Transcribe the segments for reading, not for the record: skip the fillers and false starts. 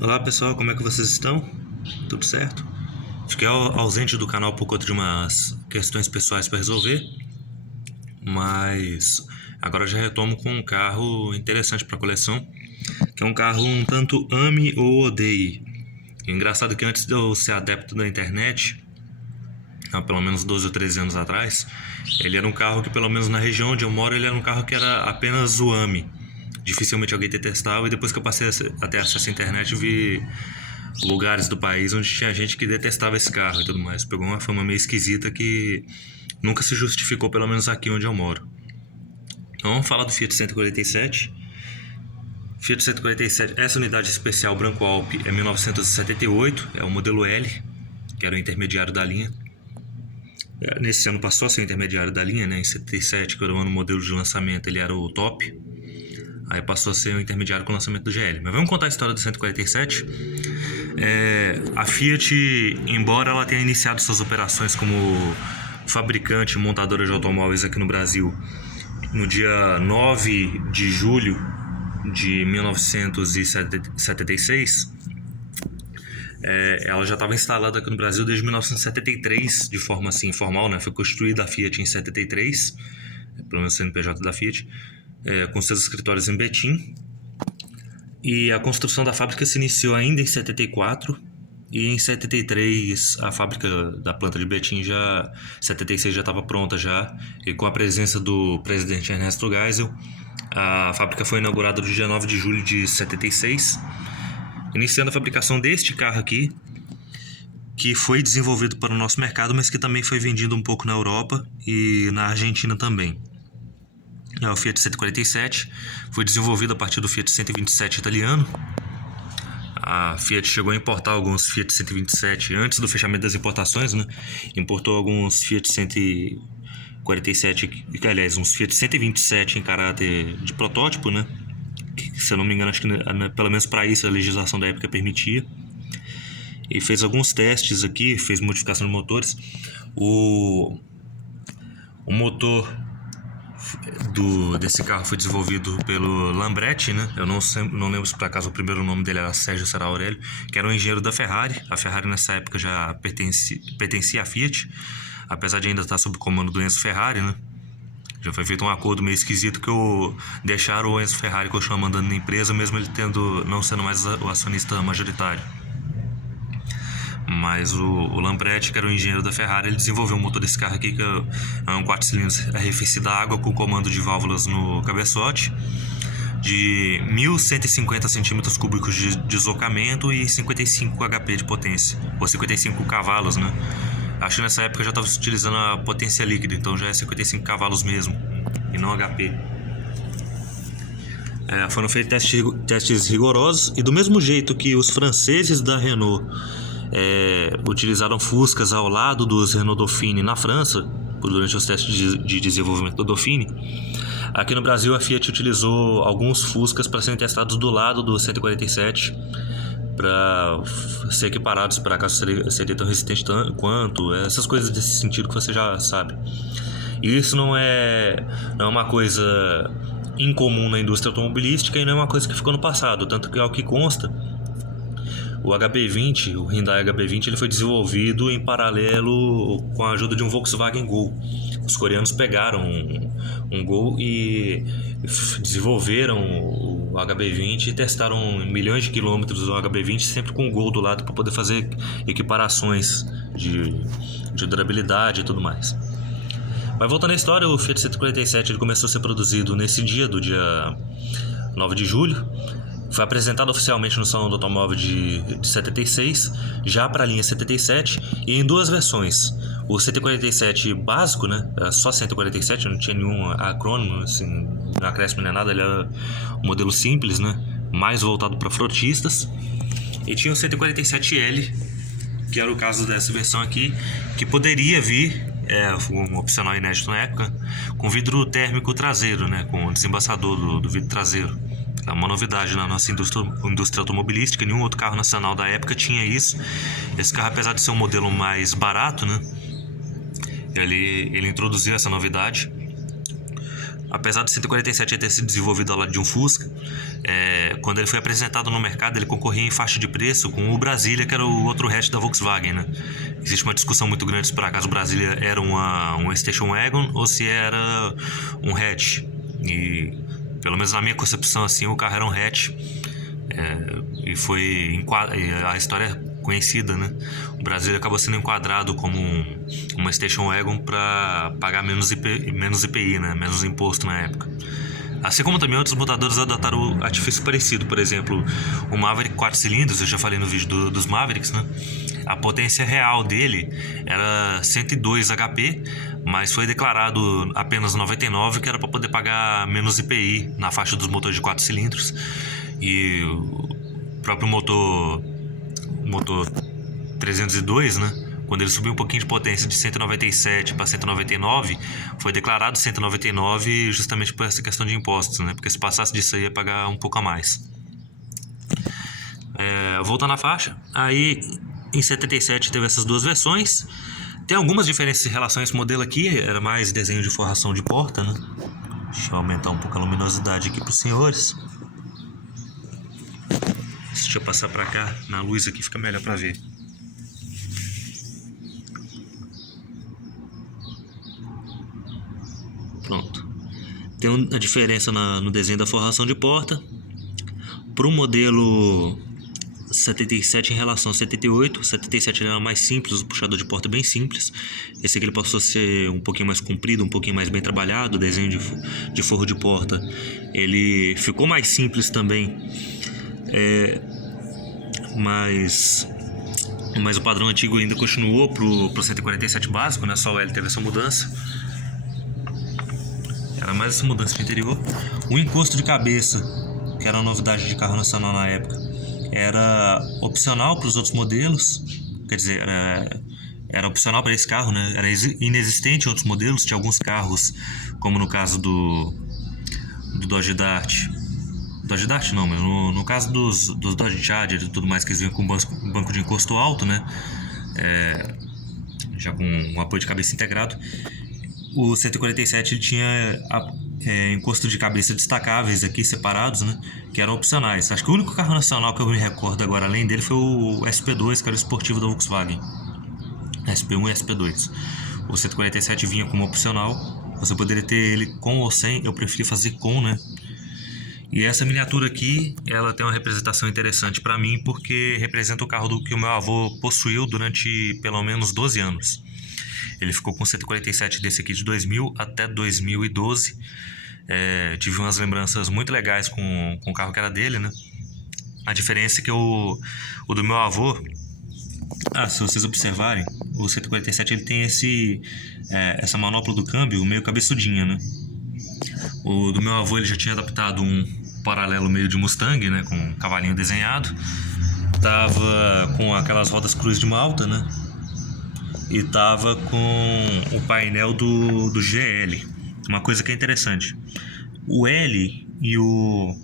Olá pessoal, como é que vocês estão? Tudo certo? Fiquei ausente do canal por conta de umas questões pessoais para resolver, mas agora já retomo com um carro interessante para coleção, que é um carro um tanto ame ou odeie. E engraçado que antes de eu ser adepto da internet, há pelo menos 12 ou 13 anos atrás, ele era um carro que, pelo menos na região onde eu moro, ele era um carro que era apenas o ame. Dificilmente alguém detestava, e depois que eu passei a ter acesso à internet, eu vi lugares do país onde tinha gente que detestava esse carro e tudo mais. Pegou uma fama meio esquisita que nunca se justificou, pelo menos aqui onde eu moro. Então vamos falar do Fiat 147. Fiat 147, essa unidade especial Branco Alpe é 1978, é o modelo L, que era o intermediário da linha. Nesse ano passou a ser o intermediário da linha, né? Em 77, que era o ano modelo de lançamento, ele era o top. Aí passou a ser o intermediário com o lançamento do GL. Mas vamos contar a história do 147. A Fiat, embora ela tenha iniciado suas operações como fabricante e montadora de automóveis aqui no Brasil no dia 9 de julho de 1976, ela já estava instalada aqui no Brasil desde 1973, de forma assim informal, né? Foi constituída a Fiat em 73, pelo menos o CNPJ da Fiat, com seus escritórios em Betim. E a construção da fábrica se iniciou ainda em 74, e em 73 a fábrica da planta de Betim já, 76 já estava pronta já, e com a presença do presidente Ernesto Geisel, a fábrica foi inaugurada no dia 9 de julho de 76, iniciando a fabricação deste carro aqui, que foi desenvolvido para o nosso mercado, mas que também foi vendido um pouco na Europa e na Argentina também. O Fiat 147 foi desenvolvido a partir do Fiat 127 italiano. A Fiat chegou a importar alguns Fiat 127 antes do fechamento das importações, né? Importou alguns Fiat 147, aliás, uns Fiat 127 em caráter de protótipo, né? Que, se eu não me engano, acho que pelo menos para isso a legislação da época permitia. E fez alguns testes aqui, fez modificação de motores. O motor desse carro foi desenvolvido pelo Lambreti, né? Eu não lembro se por acaso o primeiro nome dele era Sérgio Serra Aurélio, que era um engenheiro da Ferrari. A Ferrari nessa época já pertencia à Fiat, apesar de ainda estar sob o comando do Enzo Ferrari, né? Já foi feito um acordo meio esquisito que deixaram o Enzo Ferrari continuar mandando na empresa, mesmo ele não sendo mais o acionista majoritário. Mas o Lambreti, que era o engenheiro da Ferrari, ele desenvolveu um motor desse carro aqui, que é um 4 cilindros arrefecido a água com comando de válvulas no cabeçote, de 1.150 centímetros cúbicos de deslocamento e 55 HP de potência, ou 55 cavalos, né? Acho que nessa época já estava utilizando a potência líquida, então já é 55 cavalos mesmo, e não HP. Foram feitos testes rigorosos, e do mesmo jeito que os franceses da Renault utilizaram Fuscas ao lado dos Renault Dauphine na França, durante os testes de desenvolvimento do Dauphine, aqui no Brasil a Fiat utilizou alguns Fuscas para serem testados do lado do 147, para ser equiparados para caso seria tão resistente quanto, essas coisas desse sentido que você já sabe. E isso não é uma coisa incomum na indústria automobilística, e não é uma coisa que ficou no passado, tanto que, ao que consta, o HB20, o Hyundai HB20, ele foi desenvolvido em paralelo com a ajuda de um Volkswagen Gol. Os coreanos pegaram um Gol e desenvolveram o HB20 e testaram milhões de quilômetros do HB20, sempre com o Gol do lado, para poder fazer equiparações de durabilidade e tudo mais. Mas voltando à história, o Fiat 147 ele começou a ser produzido nesse dia, do dia 9 de julho. Foi apresentado oficialmente no Salão do Automóvel de 76, já para a linha 77, e em duas versões. O 147 básico, né? Só 147, não tinha nenhum acrônimo, assim, não acréscimo nem nada, ele era um modelo simples, né? Mais voltado para frotistas. E tinha o 147L, que era o caso dessa versão aqui, que poderia vir, um opcional inédito na época, com vidro térmico traseiro, né? Com o desembaçador do vidro traseiro. É uma novidade na nossa indústria automobilística. Nenhum outro carro nacional da época tinha isso. Esse carro, apesar de ser um modelo mais barato, né, ele introduziu essa novidade. apesar do 147 ter sido desenvolvido ao lado de um Fusca, quando ele foi apresentado no mercado, ele concorria em faixa de preço com o Brasília, que era o outro hatch da Volkswagen, né? Existe uma discussão muito grande se por acaso o Brasília era uma Station Wagon ou se era um hatch. E, pelo menos na minha concepção, assim, o carro era um hatch. E a história é conhecida, né? O Brasília acabou sendo enquadrado como uma Station Wagon para pagar menos IPI, né? Menos imposto na época. Assim como também outros montadores adotaram artifício parecido. Por exemplo, o Maverick 4 cilindros, eu já falei no vídeo dos Mavericks, né? A potência real dele era 102 HP, mas foi declarado apenas 99, que era para poder pagar menos IPI na faixa dos motores de 4 cilindros. E o próprio motor 302, né? Quando ele subiu um pouquinho de potência de 197 para 199, foi declarado 199 justamente por essa questão de impostos, né? Porque se passasse disso aí ia pagar um pouco a mais. Voltando à faixa, aí em 77 teve essas duas versões. Tem algumas diferenças em relação a esse modelo aqui, era mais desenho de forração de porta, né? Deixa eu aumentar um pouco a luminosidade aqui para os senhores. Deixa eu passar para cá, na luz aqui fica melhor para ver. Pronto. Tem uma diferença no desenho da forração de porta. Para o modelo 77 em relação ao 78, o 77 era mais simples, o puxador de porta bem simples. Esse aqui ele passou a ser um pouquinho mais comprido, um pouquinho mais bem trabalhado. O desenho de forro de porta ele ficou mais simples também, mas o padrão antigo ainda continuou pro 147 básico, né? Só o L teve essa mudança. Era mais essa mudança de interior. O encosto de cabeça, que era uma novidade de carro nacional na época, era opcional para os outros modelos. Quer dizer, era opcional para esse carro, né? Era inexistente em outros modelos. Tinha alguns carros, como no caso do Dodge Dart. Dodge Dart não, mas no caso dos Dodge Charger e tudo mais, que eles vinham com um banco de encosto alto, né? Já com um apoio de cabeça integrado. O 147 ele tinha encosto de cabeça destacáveis aqui, separados, né? Que eram opcionais. Acho que o único carro nacional que eu me recordo agora, além dele, foi o SP2, que era o esportivo da Volkswagen. SP1 e SP2. O 147 vinha como opcional. Você poderia ter ele com ou sem. Eu preferi fazer com, né? E essa miniatura aqui, ela tem uma representação interessante para mim, porque representa o carro que o meu avô possuiu durante pelo menos 12 anos. Ele ficou com 147 desse aqui de 2000 até 2012. Tive umas lembranças muito legais com o carro que era dele, né? A diferença é que o do meu avô... se vocês observarem, o 147 ele tem essa manopla do câmbio meio cabeçudinha, né? O do meu avô ele já tinha adaptado um paralelo meio de Mustang, né? Com um cavalinho desenhado. Tava com aquelas rodas cruz de malta, né? E tava com o painel do GL. Uma coisa que é interessante, o L e o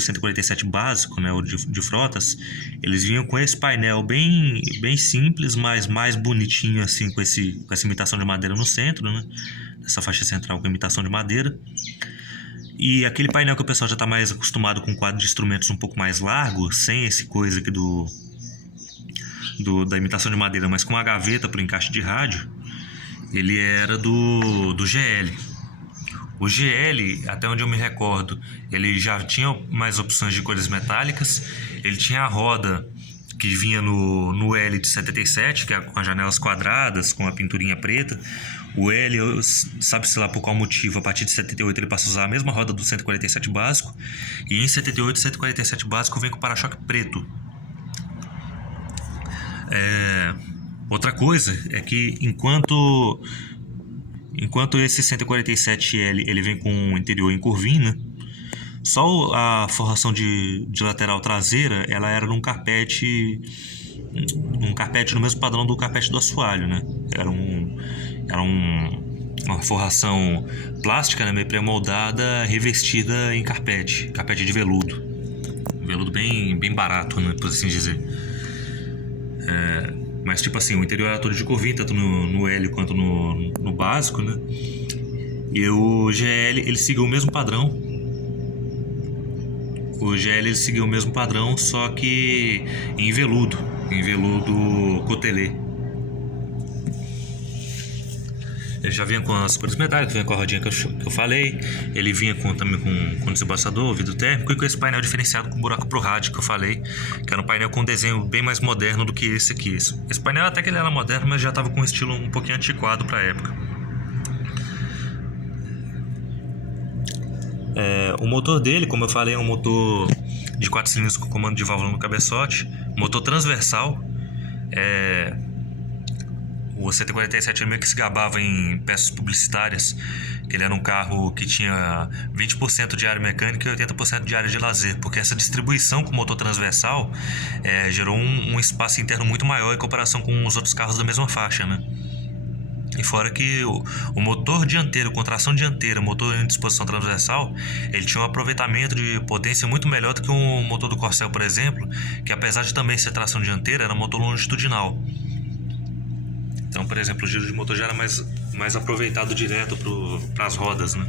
147 básico, né, o de frotas, eles vinham com esse painel bem simples, mas mais bonitinho assim, com essa imitação de madeira no centro, né? Essa faixa central com imitação de madeira. E aquele painel que o pessoal já está mais acostumado com um quadro de instrumentos um pouco mais largo, sem esse coisa aqui da imitação de madeira, mas com uma gaveta para o encaixe de rádio, ele era do GL. O GL, até onde eu me recordo, ele já tinha mais opções de cores metálicas. Ele tinha a roda que vinha no L de 77, que é com as janelas quadradas, com a pinturinha preta. O L, sabe-se lá por qual motivo, a partir de 78 ele passa a usar a mesma roda do 147 básico. E em 78 o 147 básico vem com para-choque preto. Outra coisa é que enquanto esse 147L ele vem com um interior em curvinho, né? Só a forração de lateral traseira ela era num carpete no mesmo padrão do carpete do assoalho, né? Era uma forração plástica, né, meio pré-moldada, revestida em carpete de veludo bem barato, né, por assim dizer. Mas tipo assim, o interior era todo de curvinho, tanto no L quanto no básico, né? E o GL, ele seguiu o mesmo padrão. O GL, ele seguiu o mesmo padrão, só que em veludo cotelê. Ele já vinha com as cores metálicas, vinha com a rodinha que eu falei. Ele vinha também com desembaçador, vidro térmico e com esse painel diferenciado com buraco pro rádio que eu falei, que era um painel com um desenho bem mais moderno do que esse aqui. Esse painel até que ele era moderno, mas já estava com um estilo um pouquinho antiquado para a época. O motor dele, como eu falei, é um motor de 4 cilindros com comando de válvula no cabeçote, motor transversal. O 147 meio que se gabava em peças publicitárias, que ele era um carro que tinha 20% de área mecânica e 80% de área de lazer, porque essa distribuição com motor transversal gerou um espaço interno muito maior em comparação com os outros carros da mesma faixa, né? E fora que o motor dianteiro, com tração dianteira, motor em disposição transversal, ele tinha um aproveitamento de potência muito melhor do que o motor do Corcel, por exemplo, que apesar de também ser tração dianteira, era motor longitudinal. Então, por exemplo, o giro de motor já era mais aproveitado direto para as rodas, né?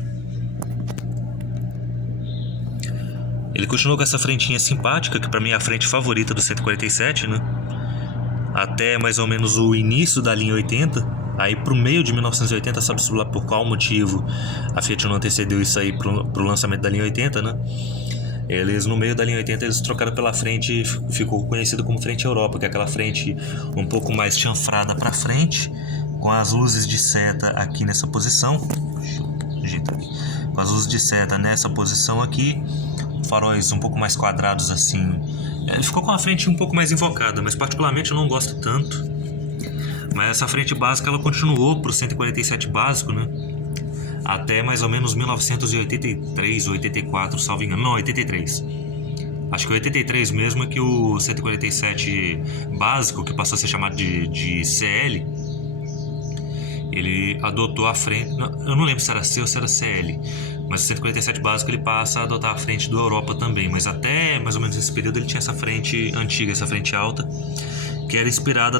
Ele continuou com essa frentinha simpática, que para mim é a frente favorita do 147, né? Até mais ou menos o início da linha 80. Aí pro meio de 1980, sabe-se lá por qual motivo a Fiat não antecedeu isso aí pro lançamento da linha 80, né? Eles, no meio da linha 80, eles trocaram pela frente, ficou conhecido como frente Europa, que é aquela frente um pouco mais chanfrada para frente, com as luzes de seta aqui nessa posição. Com as luzes de seta nessa posição aqui, faróis um pouco mais quadrados assim. Ele ficou com a frente um pouco mais invocada, mas particularmente eu não gosto tanto. Mas essa frente básica ela continuou pro 147 básico, né? Até mais ou menos 1983 ou 84, salvo engano. Não, 83. Acho que 83 mesmo é que o 147 básico, que passou a ser chamado de CL, ele adotou a frente... Eu não lembro se era C ou se era CL, mas o 147 básico ele passa a adotar a frente do Europa também. Mas até mais ou menos nesse período ele tinha essa frente antiga, essa frente alta, que era inspirada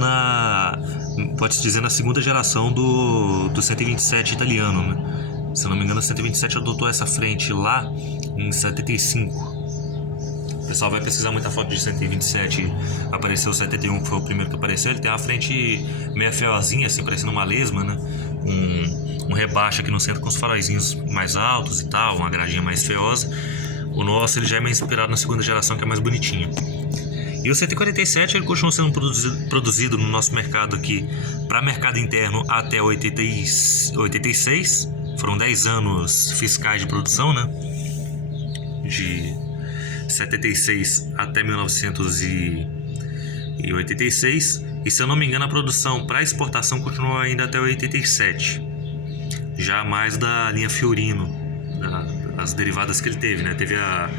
pode-se dizer, na segunda geração do 127 italiano, né? Se eu não me engano, o 127 adotou essa frente lá em 75. O pessoal vai pesquisar muita foto de 127, apareceu o 71, que foi o primeiro que apareceu. Ele tem uma frente meio feozinha, assim, parecendo uma lesma, né? Um rebaixo aqui no centro com os faróizinhos mais altos e tal, uma gradinha mais feosa. O nosso ele já é mais inspirado na segunda geração, que é mais bonitinho. E o 147 ele continua sendo produzido no nosso mercado aqui para mercado interno até 86. Foram 10 anos fiscais de produção, né? De 76 até 1986. E se eu não me engano, a produção para exportação continuou ainda até 87. Já mais da linha Fiorino, as derivadas que ele teve, né? Teve a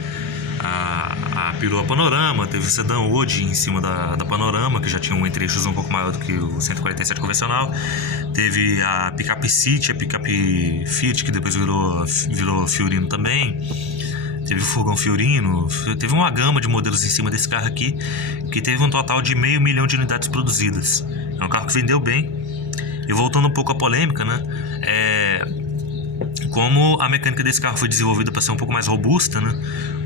perua Panorama, teve o sedã Odi em cima da Panorama, que já tinha um entre-eixos um pouco maior do que o 147 convencional. Teve a picape City, a picape Fiat, que depois virou Fiorino também. Teve o furgão Fiorino. Teve uma gama de modelos em cima desse carro aqui, que teve um total de 500 mil de unidades produzidas. É um carro que vendeu bem. E voltando um pouco à polêmica, né? Como a mecânica desse carro foi desenvolvida para ser um pouco mais robusta, né?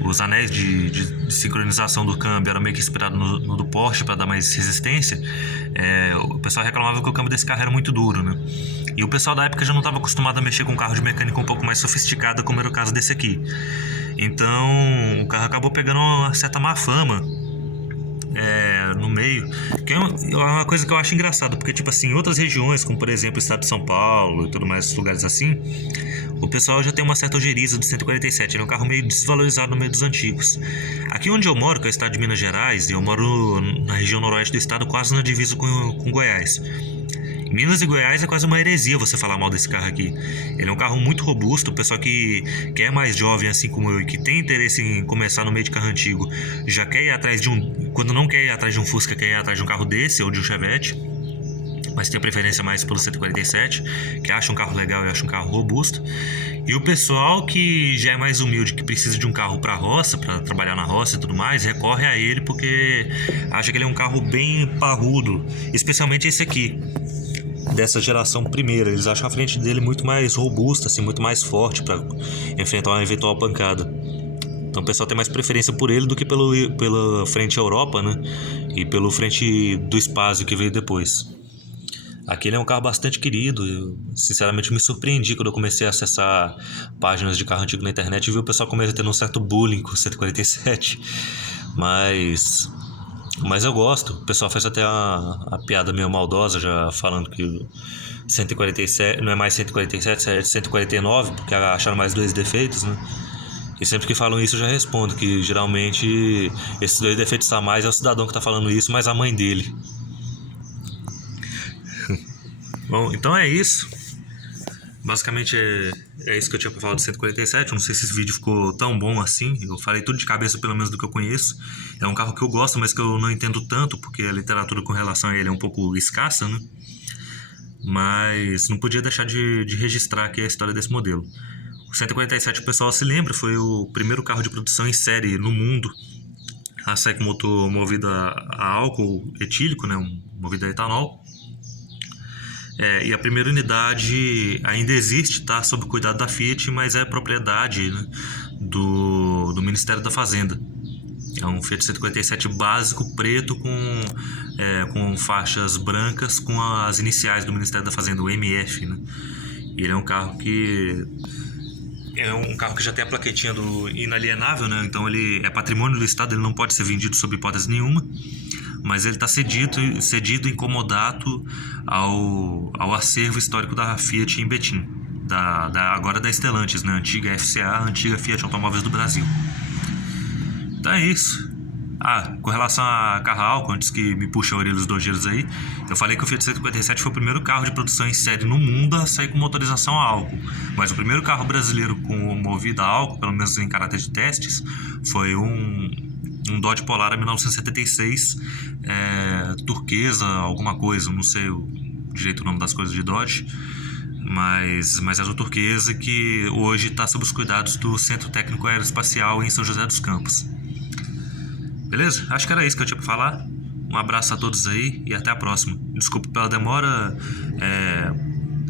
Os anéis de sincronização do câmbio eram meio que inspirados no do Porsche para dar mais resistência. O pessoal reclamava que o câmbio desse carro era muito duro, né? E o pessoal da época já não estava acostumado a mexer com um carro de mecânica um pouco mais sofisticada, como era o caso desse aqui. Então o carro acabou pegando uma certa má fama no meio, que é uma coisa que eu acho engraçada, porque tipo assim, em outras regiões, como por exemplo o estado de São Paulo e tudo mais, lugares assim, o pessoal já tem uma certa ojeriza do 147, ele é um carro meio desvalorizado no meio dos antigos. Aqui onde eu moro, que é o estado de Minas Gerais, eu moro na região noroeste do estado, quase na divisa com Goiás. Minas e Goiás é quase uma heresia você falar mal desse carro aqui. Ele é um carro muito robusto. O pessoal que é mais jovem, assim como eu, e que tem interesse em começar no meio de carro antigo, já quer ir atrás de quando não quer ir atrás de um Fusca, quer ir atrás de um carro desse ou de um Chevette, mas tem a preferência mais pelo 147, que acha um carro legal e acha um carro robusto. E o pessoal que já é mais humilde, que precisa de um carro para roça, para trabalhar na roça e tudo mais, recorre a ele porque acha que ele é um carro bem parrudo, especialmente esse aqui. dessa geração primeira. Eles acham a frente dele muito mais robusta, assim, muito mais forte para enfrentar uma eventual pancada. Então o pessoal tem mais preferência por ele do que pela frente Europa, né? E pelo frente do Espaço que veio depois. Aquele é um carro bastante querido. Eu, sinceramente, me surpreendi quando eu comecei a acessar páginas de carro antigo na internet e vi o pessoal cometendo um certo bullying com o 147. Mas eu gosto. O pessoal faz até a piada meio maldosa, já falando que o 147 não é mais 147, é 149, porque acharam mais 2 defeitos, né? E sempre que falam isso eu já respondo que geralmente esses 2 defeitos a mais é o cidadão que está falando isso, mas a mãe dele. Bom, então é isso. Basicamente é isso que eu tinha pra falar do 147. Eu não sei se esse vídeo ficou tão bom assim. Eu falei tudo de cabeça, pelo menos do que eu conheço. É um carro que eu gosto, mas que eu não entendo tanto, porque a literatura com relação a ele é um pouco escassa, né? Mas não podia deixar de registrar aqui a história desse modelo. O 147, o pessoal se lembra, foi o primeiro carro de produção em série no mundo a sair com motor movido a álcool etílico, né? Movido a etanol. E a primeira unidade ainda existe, tá? Sob o cuidado da Fiat, mas é propriedade, né, do Ministério da Fazenda. É um Fiat 147 básico, preto, com faixas brancas, com as iniciais do Ministério da Fazenda, o MF, né? E ele é um carro que já tem a plaquetinha do inalienável, né? Então ele é patrimônio do Estado, ele não pode ser vendido sob hipótese nenhuma. Mas ele está cedido em comodato ao acervo histórico da Fiat em Betim, agora da Stellantis, né? Antiga FCA, antiga Fiat Automóveis do Brasil. Então é isso. Com relação a carro a álcool, antes que me puxe a orelha dos dojeiros aí, eu falei que o Fiat 147 foi o primeiro carro de produção em série no mundo a sair com motorização a álcool. Mas o primeiro carro brasileiro com movido a álcool, pelo menos em caráter de testes, foi um Dodge Polara 1976, turquesa, alguma coisa, não sei direito o nome das coisas de Dodge, mas é do turquesa, que hoje está sob os cuidados do Centro Técnico Aeroespacial em São José dos Campos. Beleza? Acho que era isso que eu tinha para falar. Um abraço a todos aí e até a próxima. Desculpa pela demora,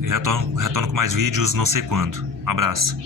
retorno com mais vídeos não sei quando. Um abraço.